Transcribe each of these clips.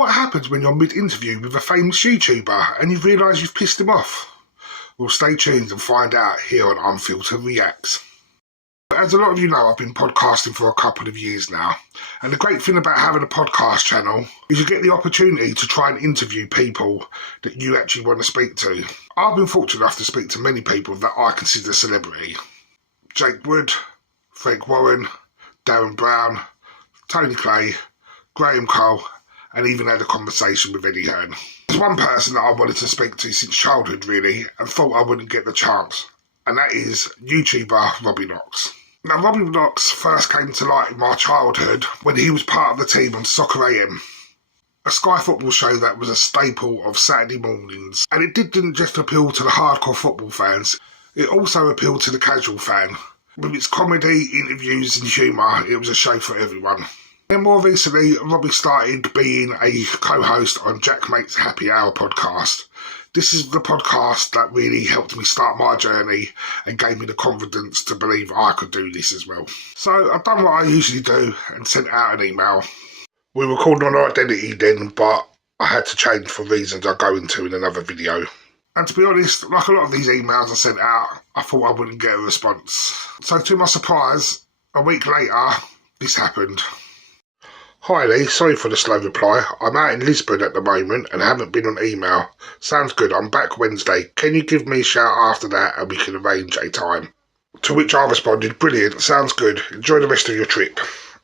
What happens when you're mid-interview with a famous YouTuber and you realise you've pissed him off? Well, stay tuned and find out here on Unfiltered Reacts. As a lot of you know, I've been podcasting for a couple of years now, and the great thing about having a podcast channel is you get the opportunity to try and interview people that you actually want to speak to. I've been fortunate enough to speak to many people that I consider celebrity. Jake Wood, Frank Warren, Darren Brown, Tony Clay, Graham Cole, and even had a conversation with Eddie Hearn. There's one person that I wanted to speak to since childhood really, and thought I wouldn't get the chance, and that is YouTuber Robbie Knox. Now, Robbie Knox first came to light in my childhood when he was part of the team on Soccer AM, a Sky football show that was a staple of Saturday mornings, and it didn't just appeal to the hardcore football fans, it also appealed to the casual fan. With its comedy, interviews and humour, it was a show for everyone. Then more recently, Robbie started being a co-host on Jack Mate's Happy Hour podcast. This is the podcast that really helped me start my journey and gave me the confidence to believe I could do this as well. So I've done what I usually do and sent out an email. We were called on Identity then, but I had to change for reasons I'll go into in another video. And to be honest, like a lot of these emails I sent out, I thought I wouldn't get a response. So to my surprise, a week later, this happened. Hi Lee, sorry for the slow reply. I'm out in Lisbon at the moment and haven't been on email. Sounds good, I'm back Wednesday. Can you give me a shout after that and we can arrange a time? To which I responded, brilliant, sounds good. Enjoy the rest of your trip.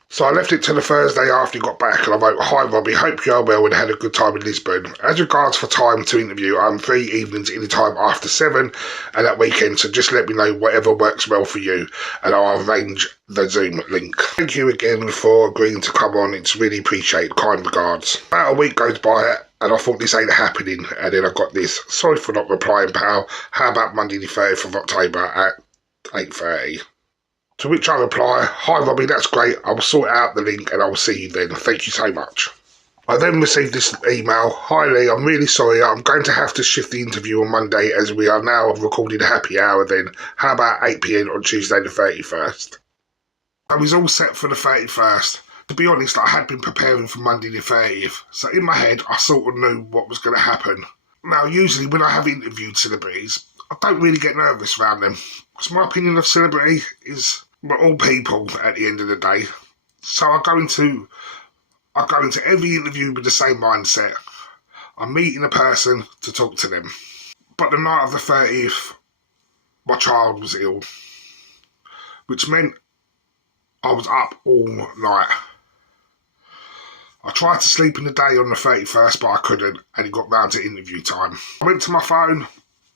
So I left it till the Thursday after he got back and I wrote, hi Robbie, hope you are well and had a good time in Lisbon. As regards for time to interview, I'm free evenings anytime after 7 and at weekend, so just let me know whatever works well for you and I'll arrange the Zoom link. Thank you again for agreeing to come on, it's really appreciated, kind regards. About a week goes by and I thought this ain't happening and then I got this. Sorry for not replying pal, how about Monday the 30th of October at 8:30? To which I reply, hi Robbie, that's great, I will sort out the link and I will see you then, thank you so much. I then received this email, hi Lee, I'm really sorry, I'm going to have to shift the interview on Monday as we are now recording a happy hour then, how about 8 PM on Tuesday the 31st? I was all set for the 31st. To be honest, I had been preparing for Monday the 30th, so in my head I sort of knew what was going to happen. Now usually when I have interviewed celebrities, I don't really get nervous around them, because my opinion of celebrity is we're all people at the end of the day. So I go into every interview with the same mindset. I'm meeting a person to talk to them. But the night of the 30th, my child was ill, which meant I was up all night. I tried to sleep in the day on the 31st, but I couldn't, and it got round to interview time. I went to my phone,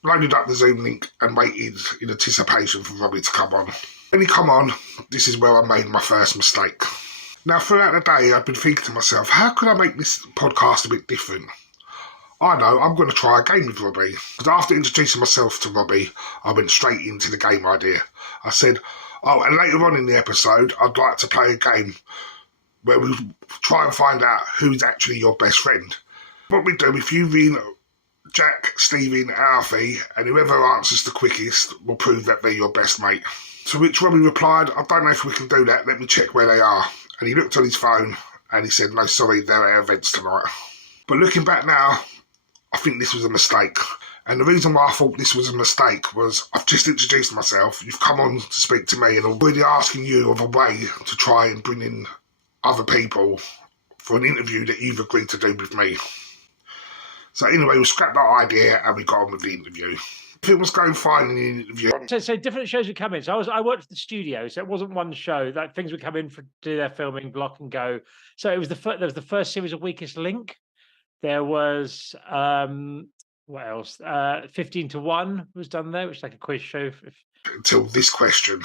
loaded up the Zoom link, and waited in anticipation for Robbie to come on. When he come on, this is where I made my first mistake. Now, throughout the day, I've been thinking to myself, how could I make this podcast a bit different? I know, I'm going to try a game with Robbie. Because after introducing myself to Robbie, I went straight into the game idea. I said, oh, and later on in the episode, I'd like to play a game where we try and find out who's actually your best friend. What we do, if you ring Jack, Stephen, Alfie, and whoever answers the quickest will prove that they're your best mate. To which Robbie replied, I don't know if we can do that, let me check where they are. And he looked on his phone and he said, no, sorry, they're at events tonight. But looking back now, I think this was a mistake. And the reason why I thought this was a mistake was I've just introduced myself, you've come on to speak to me, and I'm really asking you of a way to try and bring in other people for an interview that you've agreed to do with me. So anyway, we scrapped that idea and we got on with the interview. It was going fine in the interview. So different shows would come in. So I worked at the studio, so it wasn't one show. That things would come in for do their filming, block and go. So it was there was the first series of Weakest Link. There was what else? 15 to 1 was done there, which is like a quiz show. Until this question.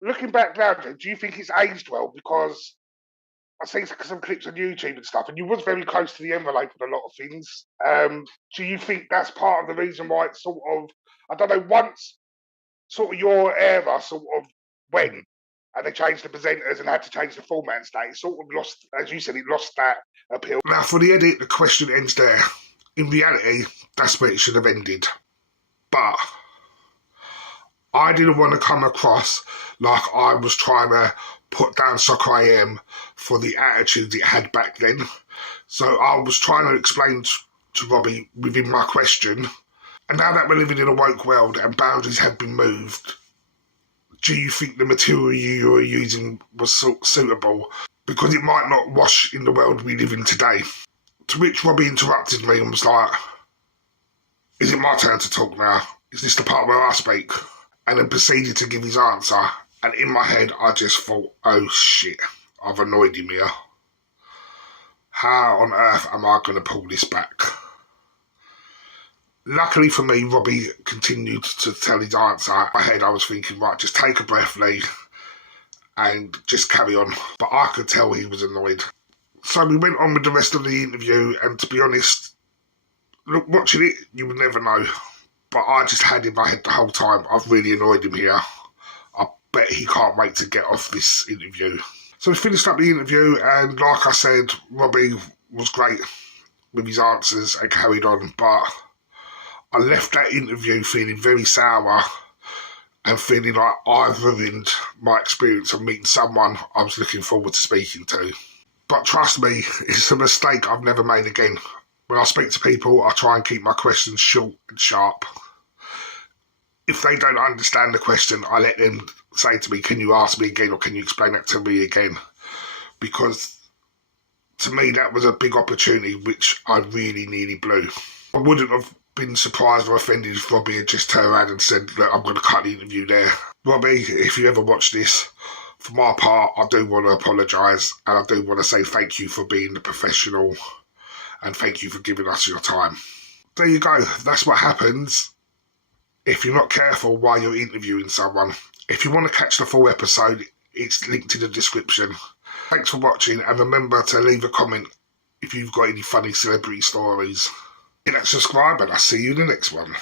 Looking back now, do you think it's aged well? Because I've seen some clips on YouTube and stuff, and you was very close to the envelope on a lot of things. Do you think that's part of the reason why it's sort of, I don't know, once sort of your era sort of went, and they changed the presenters and had to change the format and stuff, it sort of lost, as you said, it lost that appeal. Now for the edit, the question ends there. In reality, that's where it should have ended. But I didn't want to come across like I was trying to put down Soccer AM for the attitude it had back then. So I was trying to explain to Robbie within my question, and now that we're living in a woke world and boundaries have been moved, do you think the material you were using was suitable? Because it might not wash in the world we live in today. To which Robbie interrupted me and was like, is it my turn to talk now? Is this the part where I speak? And then proceeded to give his answer. And in my head, I just thought, oh shit, I've annoyed him here. How on earth am I going to pull this back? Luckily for me, Robbie continued to tell his answer. In my head, I was thinking, right, just take a breath, Lee, and just carry on. But I could tell he was annoyed. So we went on with the rest of the interview, and to be honest, look, watching it, you would never know. But I just had in my head the whole time, I've really annoyed him here. I bet he can't wait to get off this interview. So we finished up the interview, and like I said, Robbie was great with his answers and carried on. But I left that interview feeling very sour and feeling like I've ruined my experience of meeting someone I was looking forward to speaking to. But trust me, it's a mistake I've never made again. When I speak to people, I try and keep my questions short and sharp. If they don't understand the question, I let them say to me, can you ask me again, or can you explain that to me again? Because to me, that was a big opportunity which I really nearly blew. I wouldn't have been surprised or offended if Robbie had just turned around and said, look, I'm going to cut the interview there. Robbie, if you ever watch this, for my part, I do want to apologise, and I do want to say thank you for being the professional, and thank you for giving us your time. There you go. That's what happens if you're not careful while you're interviewing someone. If you want to catch the full episode, it's linked in the description. Thanks for watching, and remember to leave a comment if you've got any funny celebrity stories. Hit that subscribe, and I'll see you in the next one.